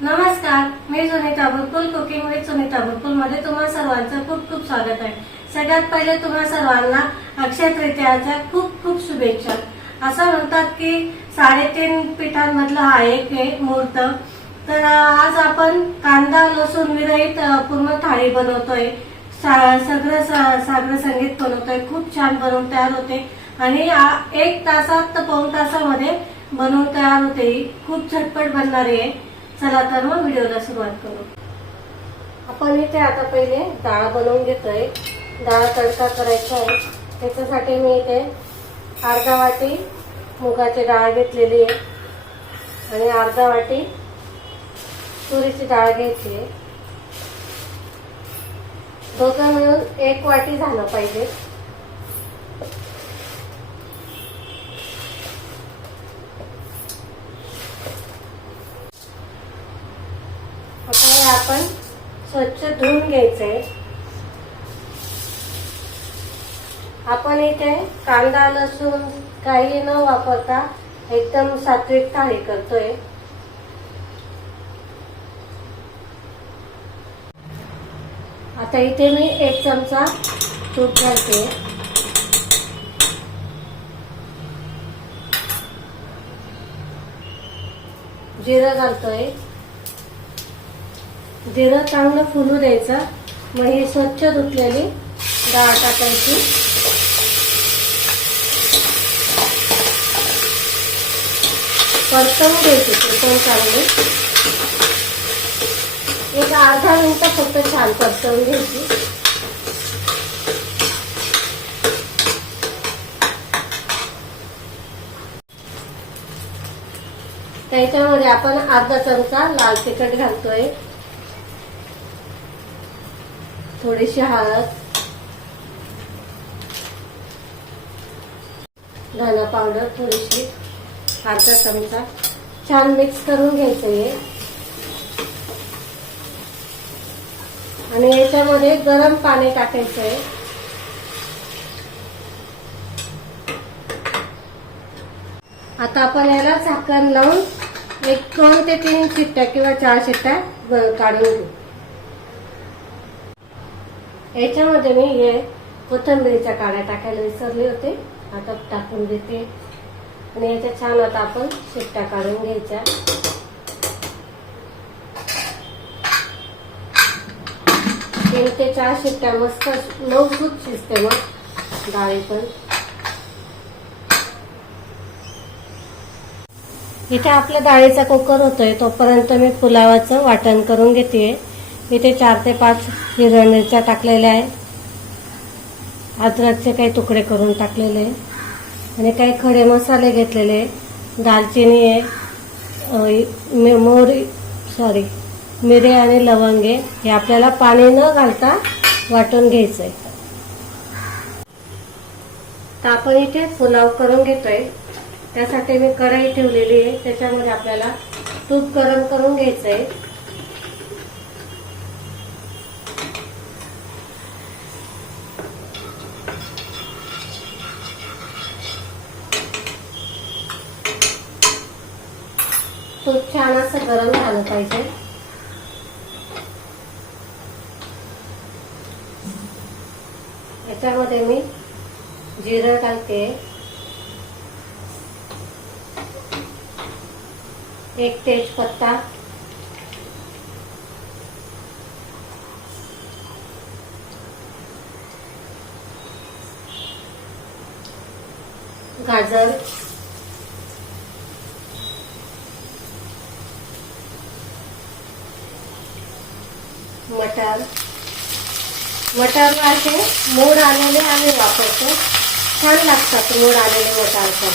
नमस्कार मी Sunita Bulkul cooking with Sunita बुलकुलमध्ये तुम्हा सर्वांचं खूप खूप स्वागत आहे. सगळ्यात पहिले तुम्हा सर्वांना अक्षय तृतीयाच्या खूप खूप शुभेच्छा. असं म्हणतात की साडेतीन पिठांमधला हा एक मुहूर्त. तर आज आपण कांदा लसूण विरहित पूर्ण थाळी बनवतोय. सा- सगळं सा- सागर संगीत बनवतोय. खूप छान बनवून तयार होते. आणि आ- एक तासात तर पाऊन तासामध्ये बनवून तयार होते खूप झटपट बनणारी आहे. चला तर मग व्हिडिओला सुरुवात करू. आपण इथे आता पहिले डाळ बनवून घेतोय. डाळ तडका करायचा आहे. त्याच्यासाठी मी इथे अर्धा वाटी मुगाची डाळ घेतलेली आहे. आणि अर्धा वाटी तुरीची डाळ घ्यायची आहे. दोघं मिळून एक वाटी झालं पाहिजे. आता आपण स्वच्छ धुवून घ्यायचंय. आपण इथे कांदा लसूण काही न वापरता एकदम सात्विक थाळी करतोय. आता इथे मी एक चमचा तूप घालते. जिरं घालतोय. जिरं चांगलं फुलू द्यायचं. मग ही स्वच्छ धुतलेली डाळ टाकायची. परतवून द्यायची ती चांगली एक अर्धा मिनटं फक्त छान परतवून घ्यायची. त्याच्यामध्ये आपण अर्धा चमचा लाल तिखट घालतोय. थोडीशी हळद धना पावडर थोडीशी अर्धा चमचा. छान मिक्स करून घ्यायचं हे. आणि याच्यामध्ये गरम पाणी टाकायचं आहे. आता आपण याला झाकण लावून एक दोन ते तीन शिट्ट्या किंवा चार शिट्ट्या काढून घेऊ. याच्यामध्ये मी हे कोथिंबीरीच्या काड्या टाकायला विसरले होते. आता टाकून देते. आणि याच्या छान आता आपण शिट्ट्या काढून घ्यायच्या. तीन ते चार शिट्ट्या मस्त लवकर शिजते मग डाळी पण. इथे आपल्या डाळीचा कुकर होतोय तोपर्यंत मी पुलावाचं वाटण करून घेते इथे चार ते पाच हिरव्या मिरच्या टाकलेल्या आहे अद्रकचे काही तुकडे करून टाकलेले आणि काही खडे मसाले घेतलेले दालचिनी आहे अ, मोहरी सॉरी मिरे आणि लवंगे हे आपल्याला पाणी न घालता वाटून घ्यायचं आहे तर आपण इथे पुलाव करून घेतोय. त्यासाठी मी कढई ठेवलेली आहे. त्याच्यामध्ये आपल्याला तूप गरम करून घ्यायचं आहे तूप छान असं गरम झालं पाहिजे. याच्यामध्ये मी जिरं घालते. एक तेजपत्ता. गाजर मटार मटार असे मोड आलेले आम्ही वापरतो. छान लागतात मोड आलेले मटार पण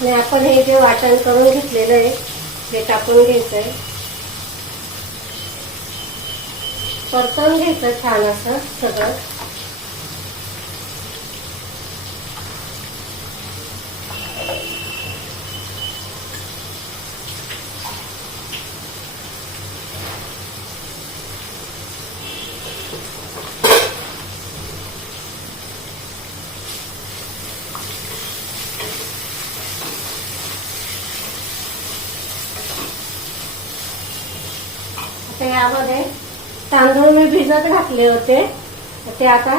आणि आपण हे जे वाटण करून घेतलेलं आहे ते टाकून घ्यायचं आहे परतून घ्यायचं छान असं सगळं आता यामध्ये तांदूळ मी भिजत घातले होते. ते आता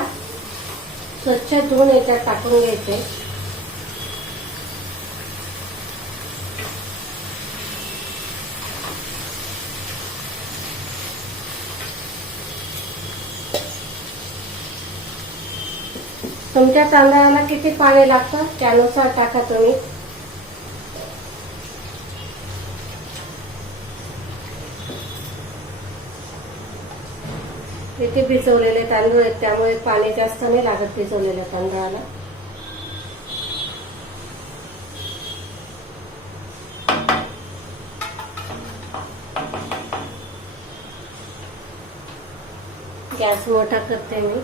स्वच्छ धुवून याच्यात टाकून घ्यायचे. तुमच्या तांदळाला किती पाणी लागतं? त्यानुसार टाका तुम्ही. इथे भिजवलेले तांदूळ आहेत त्यामुळे पाणी जास्त नाही लागत भिजवलेल्या तांदळाला. गॅस मोठा करते मी.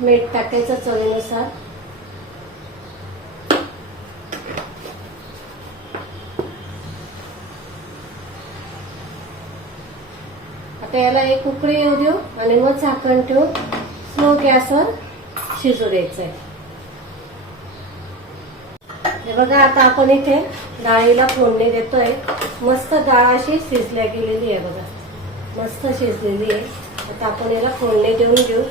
मीठ टाकायचं चवीनुसार. आता याला एक उकळी येऊ देऊ आणि मग झाकण ठेवून स्लो गॅसवर शिजू द्यायचं आहे हे बघा आता आपण इथे डाळीला फोडणी देतोय. मस्त डाळ अशी शिजल्या गेलेली आहे बघा. मस्त शिजलेली आहे. आता आपण याला फोडणी देऊन घेऊ.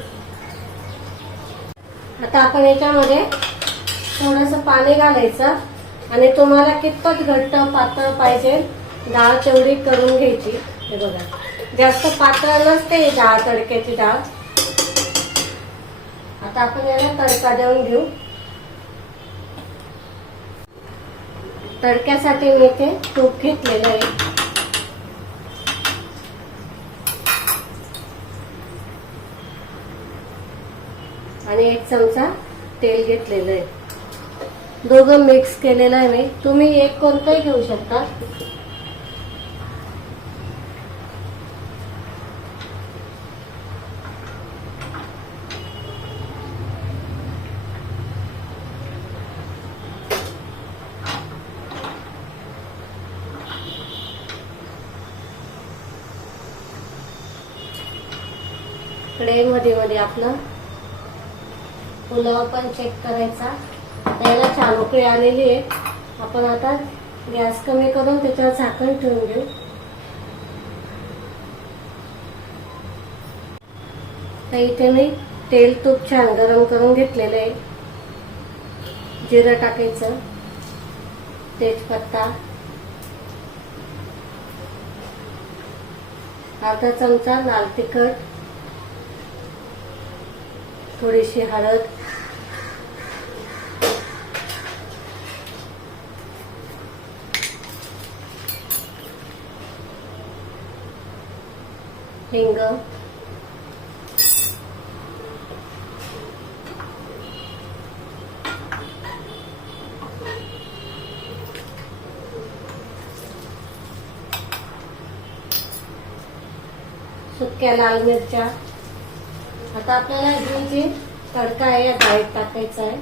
आता आपण याच्यामध्ये थोडस पाणी घालायचं आणि तुम्हाला कितपत घट्ट पातळ पाहिजे डाळ तेवढी करून घ्यायची. हे बघा. जास्त पातळ नसते डाळ तडक्याची डाळ. आता आपण याला तडका देऊन घेऊ. तडक्यासाठी मी ते तूप घेतलेलं आहे. आणि एक चमचा तेल घेतलेलं आहे. दोघं मिक्स केलेलं आहे मी. तुम्ही एक कोणतंही घेऊ शकता इकडे मध्ये मध्ये आपलं पुलाव पण चेक करायचा. त्याला छान उकळी आलेली आहे आपण आता गॅस कमी करून त्याच्यावर झाकण ठेवून घेऊ तर इथे मी तेल तूप छान गरम करून घेतलेलं आहे. जिरं टाकायचं. तेजपत्ता. अर्धा चमचा लाल तिखट. थोडीशी हळद. हिंग. सुक्या लाल मिरच्या. आता आपल्याला हे जे तडका आहे या डाळीत टाकायचा आहे.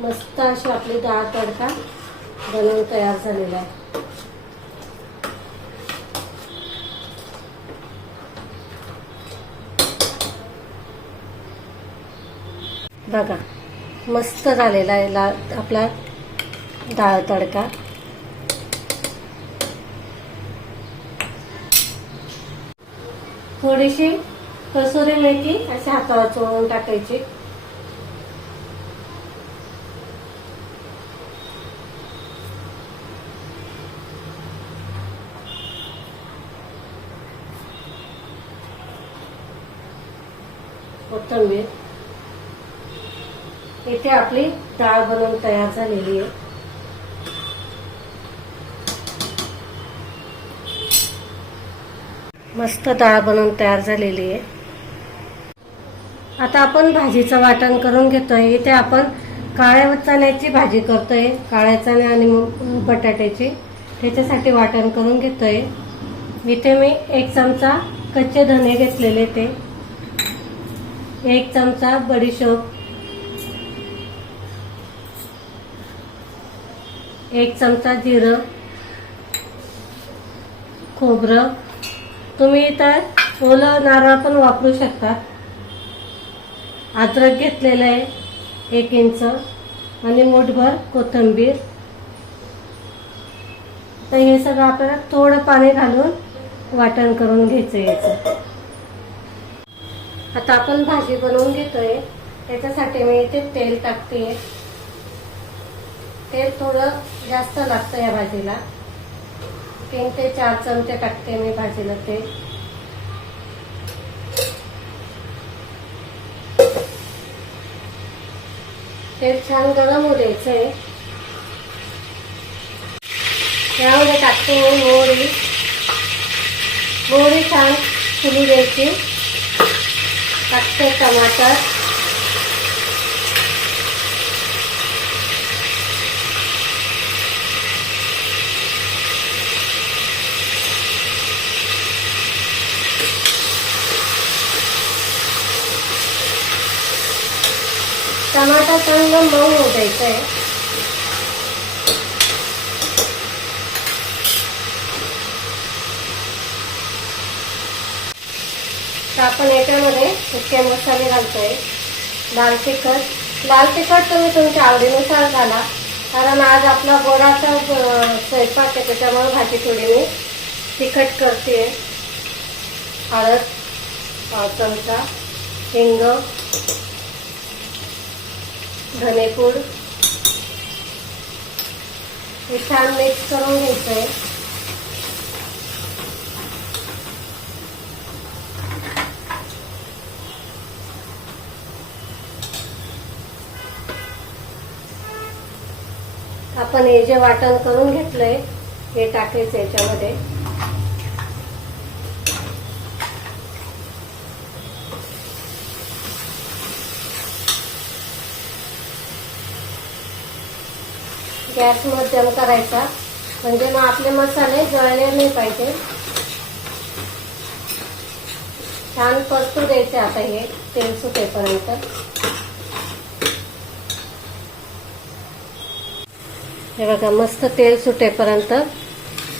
मस्त अशी आपली डाळ तडका बनवून तयार झालेला आहे. बघा मस्त झालेला आहे ला आपला डाळ तडका. थोडीशी कसुरी मेथी अशी हाताला चोळून टाकायची. कोथंबीर. इथे आपली डाळ बनवून तयार झालेली आहे. मस्त डाळ बनवून तयार झालेली आहे. आता आपण भाजीचं वाटण करून घेतोय. इथे आपण काळ्या चण्याची भाजी करतोय. काळ्या चणे आणि बटाट्याची. त्याच्यासाठी वाटण करून घेतोय. इथे मी एक चमचा कच्चे धने घेतलेले ते. एक चमचा बडीशोप. एक चमचा जिरं खोबरं. तुम्ही इथं ओलं नारळ पण वापरू शकता. अद्रक घेतलेलं आहे एक इंच. आणि मोठभर कोथिंबीर. तर हे सगळं आपल्याला थोडं पाणी घालून वाटण करून घ्यायचं याचं. आता आपण भाजी बनवून घेतोय. त्याच्यासाठी मी इथे तेल टाकते. तेल थोडं जास्त लागतं या भाजीला. तीन ते चार चमचे टाकते मी भाजीला तेल. तेल छान गरम होऊ द्यायचं आहे यामध्ये टाकते मी मोहरी. मोहरी छान फुलू द्यायची. टाकते टमाटर. टमाटर चांगलं मऊ हो द्यायचं आहे तर आपण याच्यामध्ये सुके मसाले घालतोय लाल तिखट. लाल तिखट तुम्ही तुमच्या आवडीनुसार घाला कारण आज आपला बोराचा स्वयंपाक आहे त्याच्यामुळे भाजी थोडी मी तिखट करते. हळद पाव चमचा हिंग धनेपूड. हे छान मिक्स करून घ्यायचंय. आपण हे जे वाटण करून घेतलंय हे टाकायचं याच्यामध्ये. गॅस मध्यम करायचा. म्हणजे मग आपले मसाले जळले नाही पाहिजे. छान परतू द्यायचे आता हे तेल सुटेपर्यंत. हे बघा मस्त तेल सुटेपर्यंत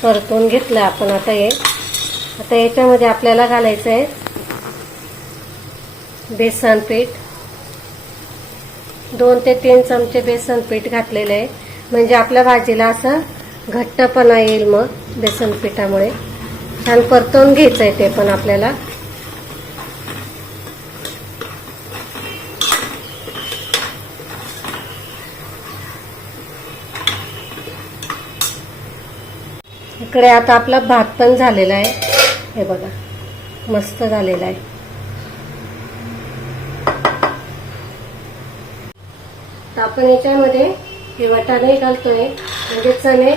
परतून घेतलं आपण आता हे. आता याच्यामध्ये आपल्याला घालायचं आहे बेसन पीठ. दोन ते तीन चमचे बेसन पीठ घातलेलं आहे. म्हणजे आपल्या भाजीला असं घट्टपणा येईल मग बेसन पिठामुळे. छान परतवून घ्यायचं आहे ते पण आपल्याला. इकडे आता आपला भात पण झालेला आहे. हे बघा मस्त झालेला आहे. तर आपण याच्यामध्ये हे वाटाणे घालतोय. म्हणजे चणे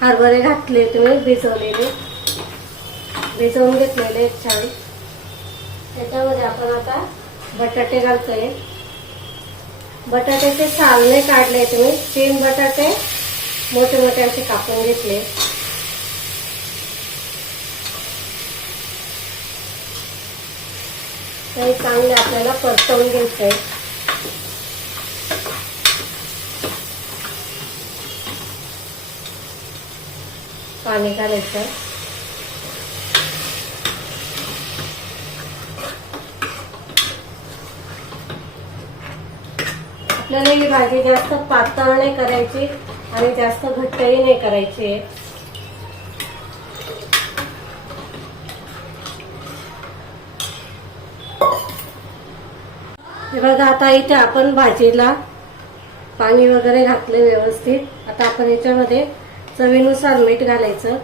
हरभरे घातले तुम्ही भिजवलेले. भिजवून घेतलेले छान. त्याच्यामध्ये आपण आता बटाटे घालतोय. बटाट्याचे सालने काढले तुम्ही. तीन बटाटे मोठे मोठे असे कापून घेतले. ते चांगले आपल्याला परतवून घ्यायचे. पाणी घालायचं. आपल्याला ही भाजी जास्त पातळ नाही करायची आणि जास्त घट्टही नाही करायची. आहे बघा आता इथे आपण भाजीला पाणी वगैरे घातले व्यवस्थित. आता आपण याच्यामध्ये चवीनुसार मीठ घालायचं.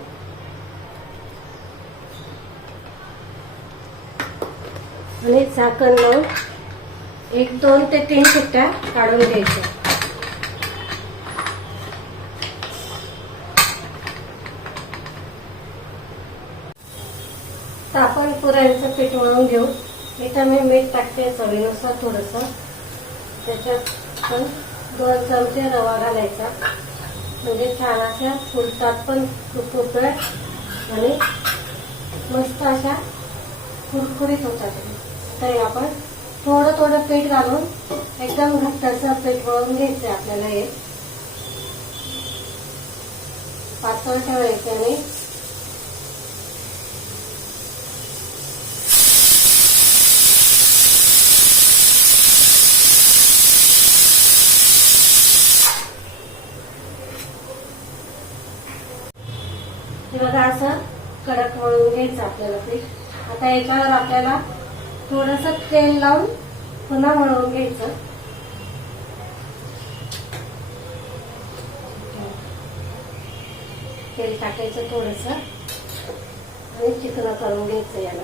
आणि झाकण लावून एक दोन ते तीन शिट्ट्या काढून घ्यायच्या. तर आपण पुऱ्यांचं पीठ मळून घेऊ. इथं मी मीठ टाकते चवीनुसार थोडंसं. त्याच्यात पण दोन चमचे रवा घालायचा. म्हणजे छान अशा फुलतात पण कुरकुरत आणि मस्त अशा कुरकुरीत होतात. तर आपण थोडं थोडं पीठ घालून एकदम घट्टसं पीठ वळून घ्यायचं आपल्याला हे. पातळ ठेवायचं आणि हे बघा असं कडक मळून घ्यायचं आपल्याला पीठ आता याच्यावर आपल्याला थोडस तेल लावून पुन्हा मळवून घ्यायचं. तेल टाकायचं थोडस आणि चिकन करून घ्यायचं याला.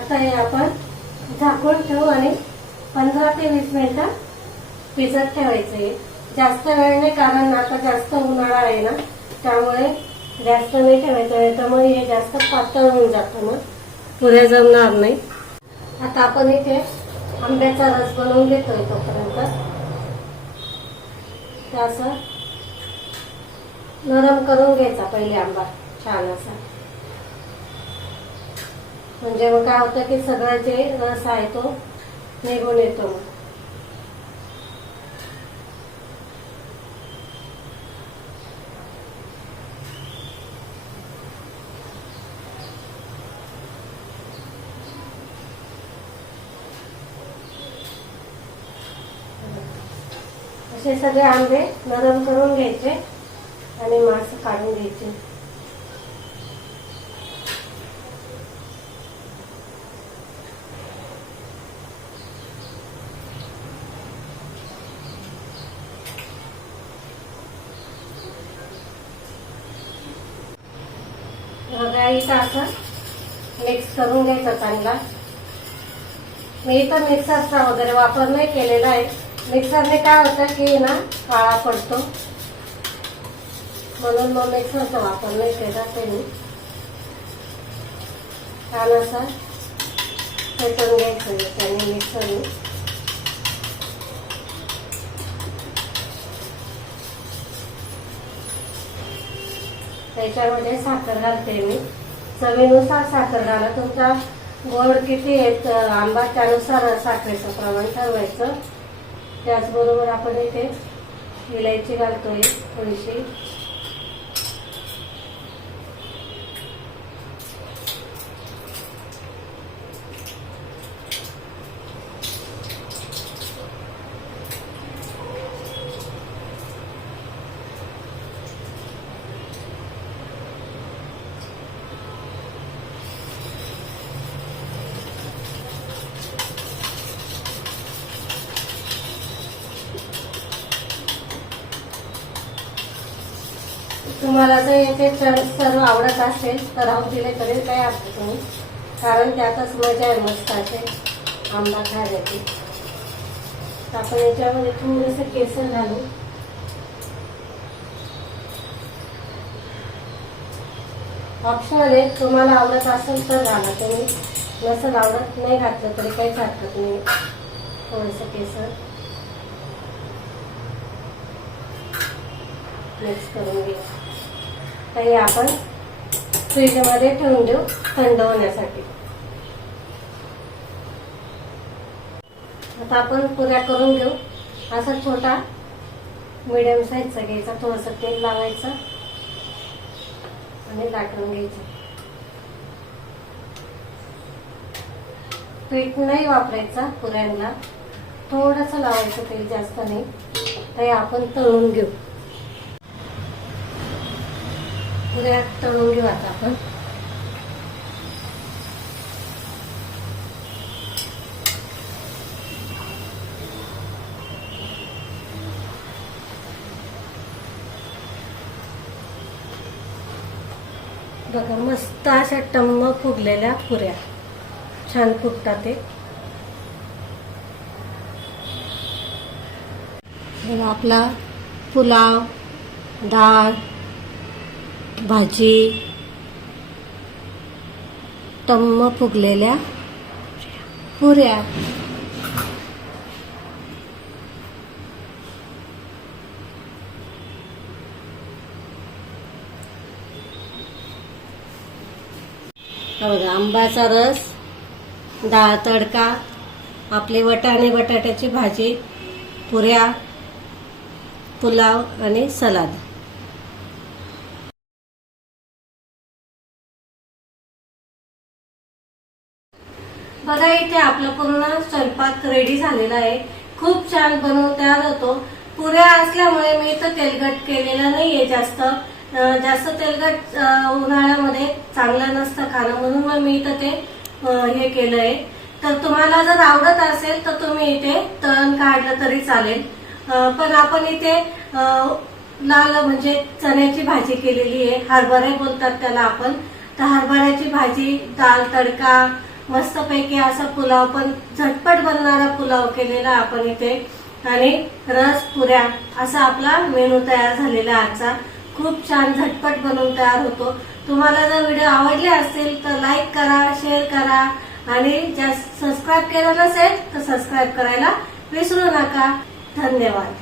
आता हे आपण झाकून ठेवू आणि पंधरा ते वीस मिनिटं भिजत ठेवायचं. आहे जास्त वेळ नाही कारण आता जास्त उन्हाळा आहे ना त्यामुळे जास्त नाही ठेवायचं आहे त्यामुळे हे जास्त पातळ होऊन जातं मग पुढे जमणार नाही. आता आपण इथे आंब्याचा रस बनवून घेतोय तोपर्यंत. असं नरम करून घ्यायचा पहिले आंबा छान असा. म्हणजे मग काय होतं की सगळा जे रस आहे तो निघून येतो. असे सगळे आंबे नरम करून घ्यायचे आणि मासे काढून घ्यायचे बघा इथं असं मिक्स करून घ्यायचं चांगला. मी इथं मिक्सरचा वगैरे वापर नाही केलेला आहे. मिक्सरने काय होतं की ना काळा पडतो. म्हणून मग मिक्सरचा वापर नाही केला ते मी छान असं फेटून घ्यायचं त्याने मिक्सरने त्याच्यामध्ये साखर घालते मी. चवीनुसार साखर घाला तुमचा गोड किती आहेत आंबा त्यानुसार साखरेचं प्रमाण ठरवायचं. त्याचबरोबर आपण इथे इलायची घालतोय थोडीशी. तुम्हाला जर याचे चव सर्व आवडत असेल तर राहू दिले तरी काही हरकत नाही. कारण त्यातच मजा आहे मस्त असे आंबा खायची आपण याच्यामध्ये थोडंसं केसर घालू. ऑप्शनल आहे तुम्हाला आवडत असेल तर घाला. तुम्ही नसेल आवडत नाही घातलं तरी काहीच हरकत नाही. थोडंसं केसर. मिक्स करून घ्या. तर हे आपण फ्रीजमध्ये ठेवून देऊ थंड होण्यासाठी. आता आपण पुऱ्या करून घेऊ. असा छोटा मिडियम साईजचा घ्यायचा थोडंसं तेल लावायचं आणि लाटून घ्यायचं. पीठ नाही वापरायचा पुऱ्यांना. थोडंसं लावायचं तेल जास्त नाही. तर आपण तळून घेऊ. पुऱ्या तळून घेऊ आता आपण. बघा मस्त अशा टम्म फुगलेल्या पुऱ्या. छान फुगतात ते. आपला पुलाव डाळ भाजी. टम्म फुगलेल्या पुऱ्या. बघा आंब्याचा रस डाळ तडका आपले वटाणे बटाट्याची भाजी पुऱ्या पुलाव आणि सलाद. बघा इथे आपलं पूर्ण स्वयंपाक रेडी झालेला आहे. खूप छान बनवून तयार होतो. पुऱ्या असल्यामुळे मी इथं तेलकट केलेलं नाहीये जास्त. जास्त तेलकट उन्हाळ्यामध्ये चांगलं नसतं खाणं म्हणून मग मी इथं ते हे हे केलंय. तर तुम्हाला जर आवडत असेल तर तुम्ही इथे तळण काढलं तरी चालेल. पण आपण इथे लाल म्हणजे चण्याची भाजी केलेली आहे. हरभरे बोलतात त्याला आपण. तर हरभऱ्याची भाजी दाल तडका मस्तपैकी असा पुलाव पण झटपट बनणारा पुलाव केलेला आपण इथे. आणि रस पुऱ्या असा आपला मेनू तयार झालेला आजचा. खूप छान झटपट बनवून तयार होतो. तुम्हाला जर व्हिडिओ आवडले असतील तर लाईक करा शेअर करा. आणि सबस्क्राईब केलं नसेल तर सबस्क्राईब करायला विसरू नका. धन्यवाद.